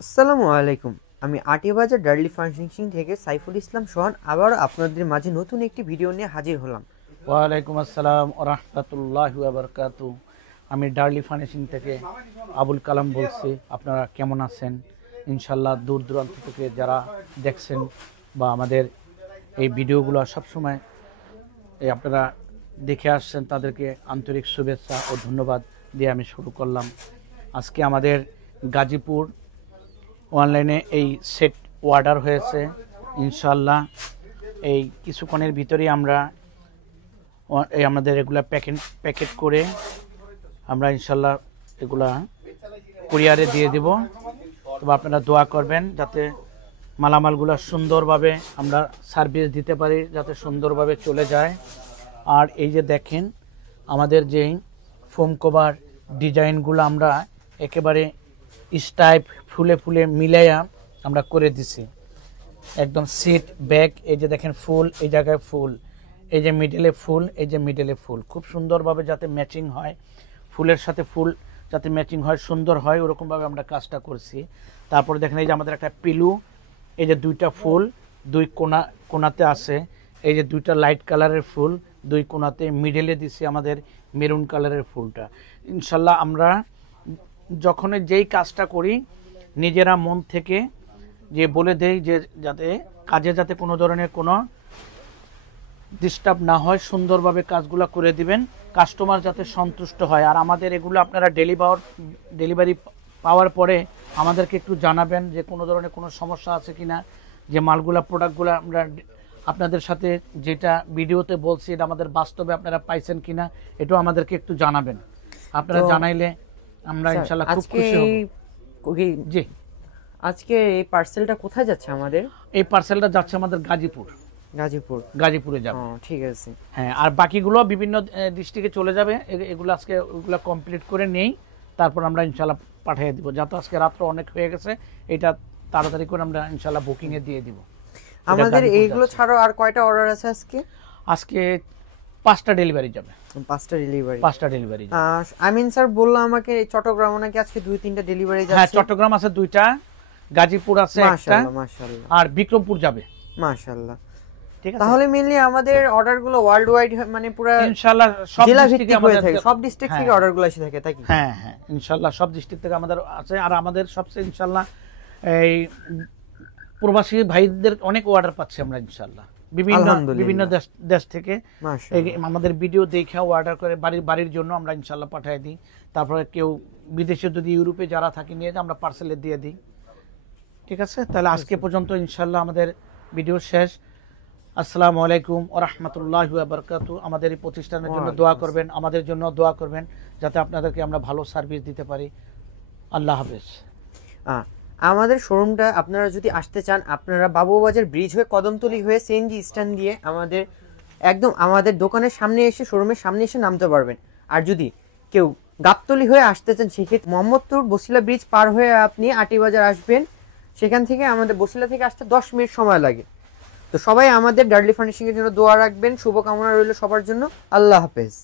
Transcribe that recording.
আসসালামু আলাইকুম। আমি আটিবাজার ডার্লি ফার্নিশিং থেকে সাইফুল ইসলাম সোহান আবার আপনাদের মাঝে নতুন একটি ভিডিও নিয়ে হাজির হলাম। ওয়ালাইকুম আসসালাম ওয়া রাহমাতুল্লাহি ওয়া বারাকাতুহু। আমি ডার্লি ফার্নিশিং থেকে আবুল কালাম বলছি। আপনারা কেমন আছেন? ইনশাল্লাহ দূর দূরান্ত থেকে যারা দেখছেন বা আমাদের এই ভিডিওগুলো সবসময় আপনারা দেখে আসছেন, তাদেরকে আন্তরিক শুভেচ্ছা ও ধন্যবাদ দিয়ে আমি শুরু করলাম। আজকে আমাদের গাজীপুর অনলাইনে এই সেট অর্ডার হয়েছে। ইনশাল্লাহ এই কিছুক্ষণের ভিতরেই আমরা আমাদের এগুলা প্যাকেট করে আমরা ইনশাল্লাহ এগুলা কুরিয়ারে দিয়ে দেব। তবে আপনারা দোয়া করবেন যাতে মালামালগুলো সুন্দরভাবে আমরা সার্ভিস দিতে পারি, যাতে সুন্দরভাবে চলে যায়। আর এই যে দেখেন আমাদের যেই ফোম কভার ডিজাইনগুলো আমরা একেবারে স্টাইপ ফুলে ফুলে মিলাইয়া আমরা করে দিছি, একদম সিট ব্যাক। এই যে দেখেন ফুল, এই জায়গায় ফুল, এই যে মিডলে ফুল, এই যে মিডলে ফুল, খুব সুন্দরভাবে যাতে ম্যাচিং হয়, ফুলের সাথে ফুল যাতে ম্যাচিং হয়, সুন্দর হয়, ওরকমভাবে আমরা কাজটা করছি। তারপরে দেখেন এই যে আমাদের একটা পিলু, এই যে দুইটা ফুল দুই কোনাতে আছে, এই যে দুইটা লাইট কালারের ফুল দুই কোনাতে, মিডলে দিছি আমাদের মেরুন কালারের ফুলটা। ইনশাল্লাহ আমরা যখন যেই কাজটা করি নিজেরা মন থেকে যে বলে দেই যে যাতে কাজে যাতে কোনো ধরনের কোনো ডিস্টার্ব না হয়, সুন্দরভাবে কাজগুলো করে দিবেন, কাস্টমার যাতে সন্তুষ্ট হয়। আর আমাদের এগুলো আপনারা ডেলিভারি পাওয়ার পরে আমাদেরকে একটু জানাবেন যে কোনো ধরনের কোনো সমস্যা আছে কিনা, যে মালগুলা প্রোডাক্টগুলো আমরা আপনাদের সাথে যেটা ভিডিওতে বলছি এটা আমাদের বাস্তবে আপনারা পাইছেন কিনা, এটাও আমাদেরকে একটু জানাবেন। আপনারা জানাইলে আমরা ইনশাআল্লাহ খুব খুশি হব। জি, আজকে এই পার্সেলটা কোথায় যাচ্ছে আমাদের? এই পার্সেলটা যাচ্ছে আমাদের গাজীপুরে যাবে। ঠিক আছে, হ্যাঁ। আর বাকিগুলো বিভিন্ন ডিস্ট্রিক্টে চলে যাবে। এগুলো আজকে ওগুলো কমপ্লিট করে নেই, তারপর আমরা ইনশাআল্লাহ পাঠিয়ে দিব। যাতে আজকে রাত্র অনেক হয়ে গেছে, এটা তাড়াতাড়ি করে আমরা ইনশাআল্লাহ বুকিং এ দিয়ে দিব। আমাদের এইগুলো ছাড়াও আর কয়টা অর্ডার আছে আজকে? আজকে 5টা ডেলিভারি যাবে। 5টা ডেলিভারি। আমিন স্যার বললো আমাকে চট্টগ্রাম নাকি আজকে 2-3টা ডেলিভারি যাচ্ছে। হ্যাঁ, চট্টগ্রাম আছে 2টা, গাজীপুর আছে একটা, মাশাআল্লাহ, আর বিক্রমপুর যাবে। মাশাআল্লাহ। ঠিক আছে, তাহলে মেইনলি আমাদের অর্ডারগুলো ওয়ার্ল্ড ওয়াইড, মানে পুরো ইনশাআল্লাহ সব ডিস্ট্রিক্ট থেকে আমাদের থাকে, সব ডিস্ট্রিক্ট থেকে অর্ডারগুলো এসে থাকে, তাই কি? হ্যাঁ হ্যাঁ, ইনশাআল্লাহ সব ডিস্ট্রিক্ট থেকে আমাদের আছে। আর আমাদের সবচেয়ে ইনশাআল্লাহ এই প্রবাসী ভাইদের অনেক অর্ডার পাচ্ছি আমরা ইনশাআল্লাহ, বিভিন্ন দেশ থেকে আমাদের ভিডিও দেখে অর্ডার করে বাড়ির জন্য আমরা ইনশাআল্লাহ পাঠিয়ে দিই। তারপরে কেউ বিদেশে যদি ইউরোপে যারা থাকে নিয়ে আমরা পার্সেলে দিয়ে দিই। ঠিক আছে, তাহলে আজকে পর্যন্ত ইনশাআল্লাহ আমাদের ভিডিও শেষ। আসসালামু আলাইকুম ওয়া রাহমাতুল্লাহি ওয়া বারাকাতুহু। আমাদের এই প্রতিষ্ঠানের জন্য দোয়া করবেন, আমাদের জন্য দোয়া করবেন যাতে আপনাদেরকে আমরা ভালো সার্ভিস দিতে পারি। আল্লাহ হাফেজ। আমাদের শোরুমটা আপনারা যদি আসতে চান, আপনারা বাবুবাজার ব্রিজ হয়ে কদমতলী হয়ে সিএনজি স্ট্যান্ড দিয়ে আমাদের দোকানের সামনে এসে, শোরুমের সামনে এসে নামতে পারবেন। আর যদি কেউ গাবতলী হয়ে আসতে চান, সেক্ষেত্রে মোহাম্মদপুর বসিলা ব্রিজ পার হয়ে আপনি আটিবাজার আসবেন। সেখান থেকে আমাদের বসিলা থেকে আসতে 10 মিনিট সময় লাগে। তো সবাই আমাদের ডার্লি ফার্নিশিং এর জন্য দোয়া রাখবেন, শুভকামনা রইল সবার জন্য। আল্লাহ হাফেজ।